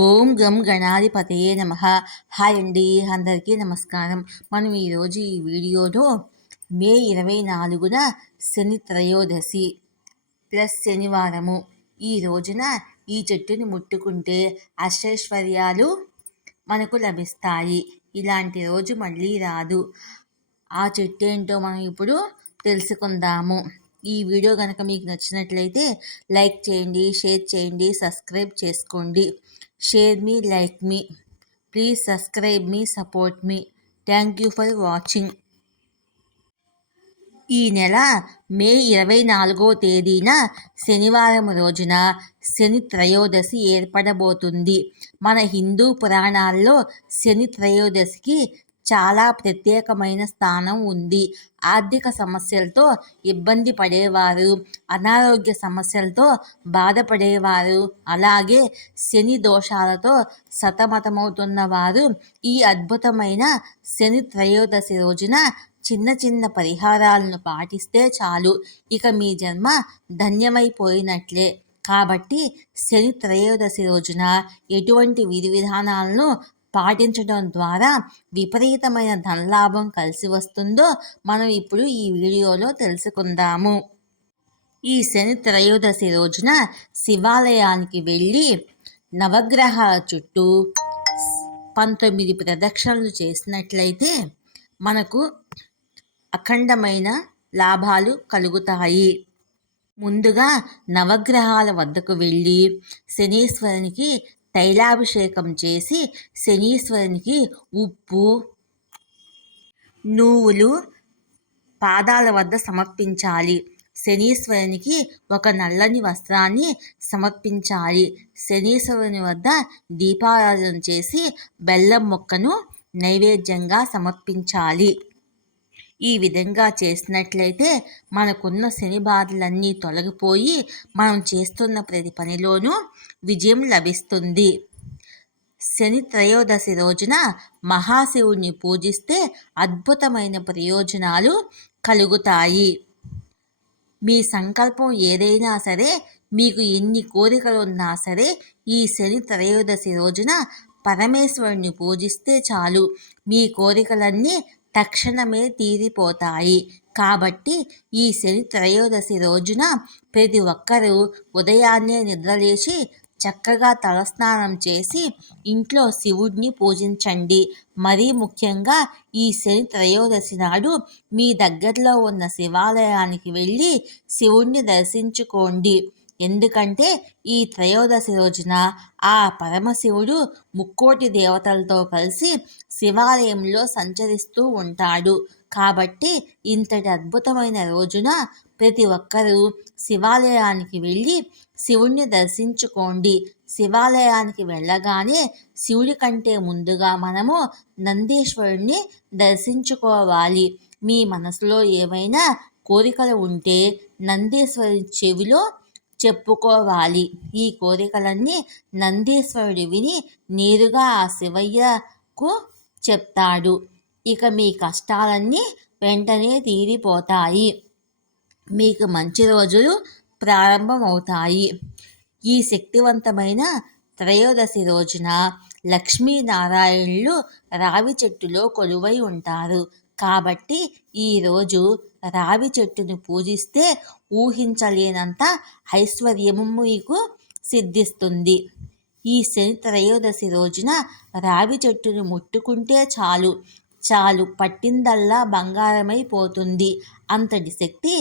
ఓం గం గణాధిపతయే నమ. హాయ్ అండి అందరికీ నమస్కారం. మనం ఈరోజు ఈ వీడియోలో మే ఇరవై నాలుగున శని త్రయోదశి ప్లస్ శనివారము. ఈ రోజున ఈ చెట్టుని ముట్టుకుంటే అష్టైశ్వర్యాలు మనకు లభిస్తాయి. ఇలాంటి రోజు మళ్ళీ రాదు. ఆ చెట్టు ఏంటో మనం ఇప్పుడు తెలుసుకుందాము. ఈ వీడియో కనుక మీకు నచ్చినట్లయితే లైక్ చేయండి షేర్ చేయండి సబ్స్క్రైబ్ చేసుకోండి. షేర్ మీ లైక్ మీ ప్లీజ్ సబ్స్క్రైబ్ మీ సపోర్ట్ మీ థ్యాంక్ యూ ఫర్ వాచింగ్ ఈ నెల మే ఇరవై నాలుగో తేదీన శనివారం రోజున శని త్రయోదశి ఏర్పడబోతుంది. మన హిందూ పురాణాల్లో శని త్రయోదశికి చాలా ప్రత్యేకమైన స్థానం ఉంది. ఆర్థిక సమస్యలతో ఇబ్బంది పడేవారు అనారోగ్య సమస్యలతో బాధపడేవారు అలాగే శని దోషాలతో సతమతమవుతున్న వారు ఈ అద్భుతమైన శని త్రయోదశి రోజున చిన్న చిన్న పరిహారాలను పాటిస్తే చాలు. ఇక మీ జన్మ ధన్యమైపోయినట్లే. కాబట్టి శని త్రయోదశి రోజున ఎటువంటి విధి విధానాలను పాటించడం ద్వారా విపరీతమైన ధనలాభం కలిసి వస్తుందో మనం ఇప్పుడు ఈ వీడియోలో తెలుసుకుందాము. ఈ శని త్రయోదశి రోజున శివాలయానికి వెళ్ళి నవగ్రహాల చుట్టూ పంతొమ్మిది ప్రదక్షిణలు చేసినట్లయితే మనకు అఖండమైన లాభాలు కలుగుతాయి. ముందుగా నవగ్రహాల వద్దకు వెళ్ళి శనీశ్వరునికి తైలాభిషేకం చేసి శనీశ్వరునికి ఉప్పు నువ్వులు పాదాల వద్ద సమర్పించాలి. శనీశ్వరునికి ఒక నల్లని వస్త్రాన్ని సమర్పించాలి. శనీశ్వరుని వద్ద దీపారాధన చేసి బెల్లం మొక్కను నైవేద్యంగా సమర్పించాలి. ఈ విధంగా చేసినట్లయితే మనకున్న శని బాధలన్నీ తొలగిపోయి మనం చేస్తున్న ప్రతి పనిలోనూ విజయం లభిస్తుంది. శని త్రయోదశి రోజున మహాశివుణ్ణి పూజిస్తే అద్భుతమైన ప్రయోజనాలు కలుగుతాయి. మీ సంకల్పం ఏదైనా సరే మీకు ఎన్ని కోరికలు ఉన్నా సరే ఈ శని త్రయోదశి రోజున పరమేశ్వరుణ్ణి పూజిస్తే చాలు. మీ కోరికలన్నీ తక్షణమే తీరిపోతాయి. కాబట్టి ఈ శని త్రయోదశి రోజున ప్రతి ఒక్కరూ ఉదయాన్నే నిద్రలేచి చక్కగా తలస్నానం చేసి ఇంట్లో శివుడిని పూజించండి. మరీ ముఖ్యంగా ఈ శని త్రయోదశి నాడు మీ దగ్గరలో ఉన్న శివాలయానికి వెళ్ళి శివుణ్ణి దర్శించుకోండి. ఎందుకంటే ఈ త్రయోదశి రోజున ఆ పరమశివుడు ముక్కోటి దేవతలతో కలిసి శివాలయంలో సంచరిస్తూ ఉంటాడు. కాబట్టి ఇంతటి అద్భుతమైన రోజున ప్రతి ఒక్కరూ శివాలయానికి వెళ్ళి శివుణ్ణి దర్శించుకోండి. శివాలయానికి వెళ్ళగానే శివుడి కంటే ముందుగా మనము నందీశ్వరుణ్ణి దర్శించుకోవాలి. మీ మనసులో ఏమైనా కోరికలు ఉంటే నందీశ్వరి చెవిలో చెప్పుకోవాలి. ఈ కోరికలన్నీ నందీశ్వరుడు విని నేరుగా ఆ శివయ్యకు చెప్తాడు. ఇక మీ కష్టాలన్నీ వెంటనే తీరిపోతాయి. మీకు మంచి రోజులు ప్రారంభమవుతాయి. ఈ శక్తివంతమైన త్రయోదశి రోజున లక్ష్మీనారాయణులు రావి చెట్టులో కొలువై ఉంటారు. కాబట్టి ఈరోజు రావి చెట్టును పూజిస్తే ఊహించలేనంత ఐశ్వర్యము మీకు సిద్ధిస్తుంది. ఈ శని త్రయోదశి రోజున రావి చెట్టును ముట్టుకుంటే చాలు. చాలు పట్టిందల్లా బంగారమైపోతుంది అంతటి శక్తి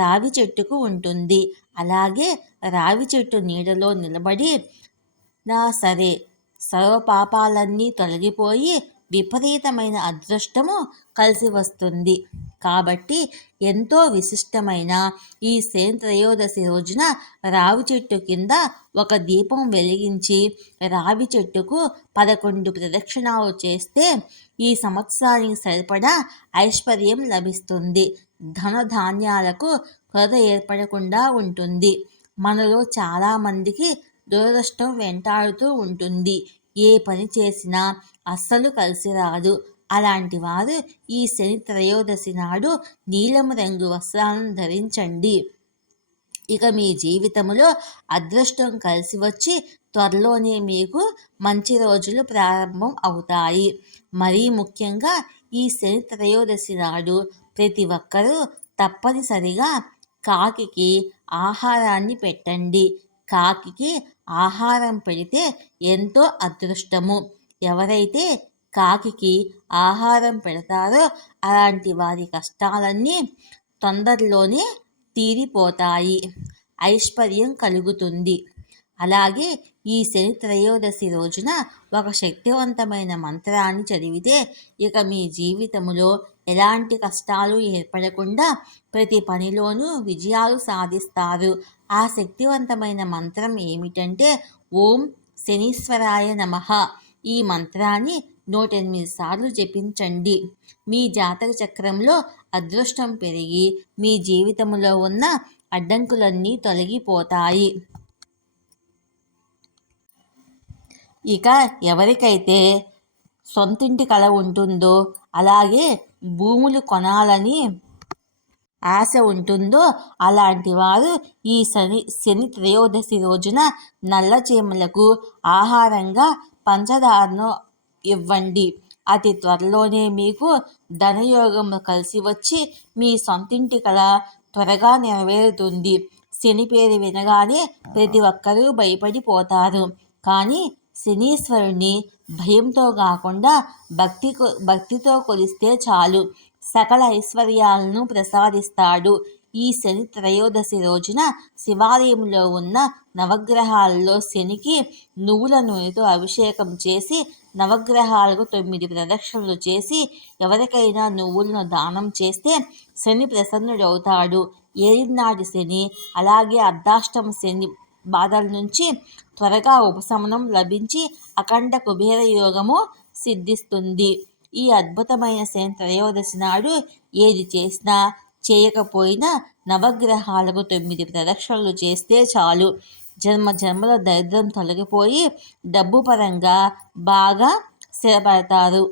రావి చెట్టుకు ఉంటుంది. అలాగే రావి చెట్టు నీడలో నిలబడి నా సరే సర్వపాపాలన్నీ తొలగిపోయి విపరీతమైన అదృష్టము కలిసి వస్తుంది. కాబట్టి ఎంతో విశిష్టమైన ఈ సేన్ త్రయోదశి రోజున రావి చెట్టు కింద ఒక దీపం వెలిగించి రావి చెట్టుకు పదకొండు ప్రదక్షిణాలు చేస్తే ఈ సంవత్సరానికి సరిపడా ఐశ్వర్యం లభిస్తుంది. ధనధాన్యాలకు కొరత ఏర్పడకుండా ఉంటుంది. మనలో చాలామందికి దురదృష్టం వెంటాడుతూ ఉంటుంది. ఏ పని చేసినా అస్సలు కలిసి రాదు. అలాంటి వారు ఈ శని త్రయోదశి నాడు నీలము రంగు వస్త్రాలను ధరించండి. ఇక మీ జీవితంలో అదృష్టం కలిసి వచ్చి త్వరలోనే మీకు మంచి రోజులు ప్రారంభం అవుతాయి. మరీ ముఖ్యంగా ఈ శని త్రయోదశి నాడు ప్రతి ఒక్కరూ తప్పనిసరిగా కాకికి ఆహారాన్ని పెట్టండి. కాకికి ఆహారం పెడితే ఎంతో అదృష్టము. ఎవరైతే కాకికి ఆహారం పెడతారో అలాంటి వారి కష్టాలన్నీ తొందరలోనే తీరిపోతాయి. ఐశ్వర్యం కలుగుతుంది. అలాగే ఈ శని త్రయోదశి రోజున ఒక శక్తివంతమైన మంత్రాన్ని చదివితే ఇక మీ జీవితంలో ఎలాంటి కష్టాలు ఏర్పడకుండా ప్రతి పనిలోనూ విజయాలు సాధిస్తారు. ఆ శక్తివంతమైన మంత్రం ఏమిటంటే ఓం శనీశ్వరాయ నమ. ఈ మంత్రాన్ని నూట ఎనిమిది సార్లు జపించండి. మీ జాతక చక్రంలో అదృష్టం పెరిగి మీ జీవితంలో ఉన్న అడ్డంకులన్నీ తొలగిపోతాయి. ఇక ఎవరికైతే సొంతింటి కళ ఉంటుందో అలాగే భూములు కొనాలని ఆశ ఉంటుందో అలాంటి వారు ఈ శని శని త్రయోదశి రోజున నల్ల చీమలకు ఆహారంగా పంచదారను ఇవ్వండి. అతి త్వరలోనే మీకు ధనయోగం కలిసి వచ్చి మీ సొంతింటి కళ త్వరగా నెరవేరుతుంది. శని పేరు వినగానే ప్రతి ఒక్కరూ భయపడిపోతారు. కానీ శనీశ్వరుని భయంతో కాకుండా భక్తి భక్తితో కొలిస్తే చాలు. సకల ఐశ్వర్యాలను ప్రసాదిస్తాడు. ఈ శని త్రయోదశి రోజున శివాలయంలో ఉన్న నవగ్రహాలలో శనికి నువ్వుల నూనెతో అభిషేకం చేసి నవగ్రహాలకు తొమ్మిది ప్రదక్షిణలు చేసి ఎవరికైనా నువ్వులను దానం చేస్తే శని ప్రసన్నుడవుతాడు. ఏలినాటి శని అలాగే అర్ధాష్టమ శని బాధల నుంచి త్వరగా ఉపశమనం లభించి అఖండ కుబేర యోగము సిద్ధిస్తుంది. ఈ అద్భుతమైన శని త్రయోదశి నాడు ఏది చేసినా చేయకపోయినా నవగ్రహాలకు తొమ్మిది ప్రదక్షిణలు చేస్తే చాలు. జన్మ జన్మల దరిద్రం తొలగిపోయి డబ్బు పరంగా బాగా స్థిరపడతారు.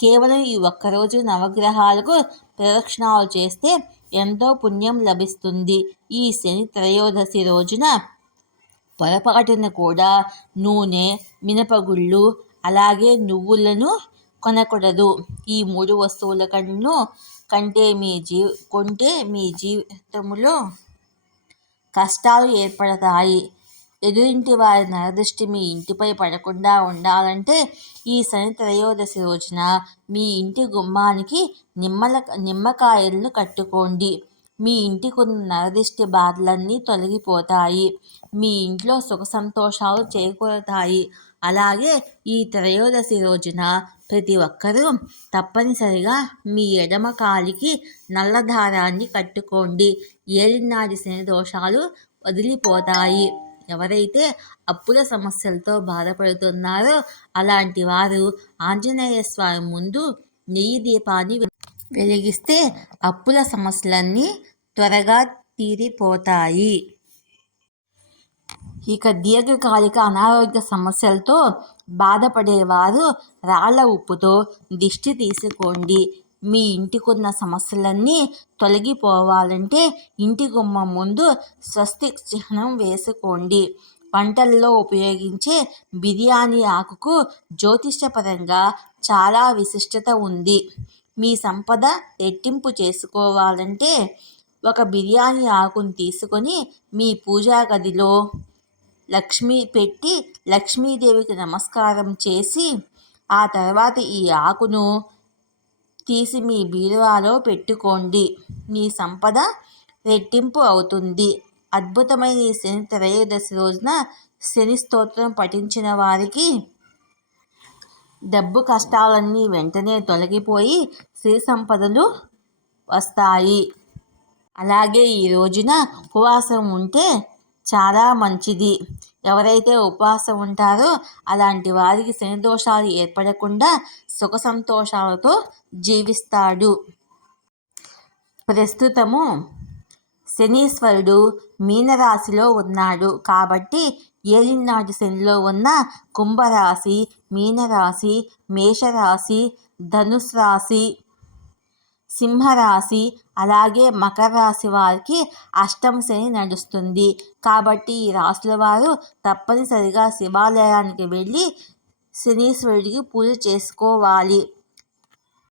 కేవలం ఈ ఒక్కరోజు నవగ్రహాలకు ప్రదక్షిణాలు చేస్తే ఎంతో పుణ్యం లభిస్తుంది. ఈ శని త్రయోదశి రోజున పొరపాటున కూడా నూనె మినపగుళ్ళు అలాగే నువ్వులను కొనకూడదు. ఈ మూడు వస్తువుల కన్ను కంటే మీ జీ కొంటే మీ జీవితంలో కష్టాలు ఏర్పడతాయి. ఎదురింటి వారి నరదృష్టి మీ ఇంటిపై పడకుండా ఉండాలంటే ఈ శని త్రయోదశి రోజున మీ ఇంటి గుమ్మానికి నిమ్మల నిమ్మకాయలను కట్టుకోండి. మీ ఇంటికున్న నరదిష్టి బాధలన్నీ తొలగిపోతాయి. మీ ఇంట్లో సుఖ సంతోషాలు చేకూరతాయి. అలాగే ఈ త్రయోదశి రోజున ప్రతి ఒక్కరూ తప్పనిసరిగా మీ ఎడమ కాలికి నల్ల దారాన్ని కట్టుకోండి. ఏలినాటి శని దోషాలు వదిలిపోతాయి. ఎవరైతే అప్పుల సమస్యలతో బాధపడుతున్నారో అలాంటి వారు ఆంజనేయ స్వామి ముందు నెయ్యి దీపాన్ని వెలిగిస్తే అప్పుల సమస్యలన్నీ త్వరగా తీరిపోతాయి. ఇక దీర్ఘకాలిక అనారోగ్య సమస్యలతో బాధపడేవారు రాళ్ళ ఉప్పుతో దిష్టి తీసుకోండి. మీ ఇంటికున్న సమస్యలన్నీ తొలగిపోవాలంటే ఇంటి గుమ్మం ముందు స్వస్తి చిహ్నం వేసుకోండి. వంటల్లో ఉపయోగించే బిర్యానీ ఆకుకు జ్యోతిషపరంగా చాలా విశిష్టత ఉంది. మీ సంపద రెట్టింపు చేసుకోవాలంటే ఒక బిర్యానీ ఆకును తీసుకొని మీ పూజా గదిలో లక్ష్మి పెట్టి లక్ష్మీదేవికి నమస్కారం చేసి ఆ తర్వాత ఈ ఆకును తీసి మీ బీరువాలో పెట్టుకోండి. మీ సంపద రెట్టింపు అవుతుంది. అద్భుతమైన ఈ శని త్రయోదశి రోజున శని స్తోత్రం పఠించిన వారికి డబ్బు కష్టాలన్నీ వెంటనే తొలగిపోయి శ్రీ సంపదలు వస్తాయి. అలాగే ఈ రోజున ఉపవాసం ఉంటే చాలా మంచిది. ఎవరైతే ఉపవాసం ఉంటారో అలాంటి వారికి శని దోషాలు ఏర్పడకుండా సుఖ సంతోషాలతో జీవిస్తాడు. ప్రస్తుతము శనీశ్వరుడు మీనరాశిలో ఉన్నాడు. కాబట్టి ఏలినాటి శనిలో ఉన్న కుంభరాశి మీనరాశి మేషరాశి ధనుసు రాశి సింహరాశి అలాగే మకర రాశి వారికి అష్టమ శని నడుస్తుంది. కాబట్టి ఈ రాశుల వారు తప్పనిసరిగా శివాలయానికి వెళ్ళి శనీశ్వరుడికి పూజ చేసుకోవాలి.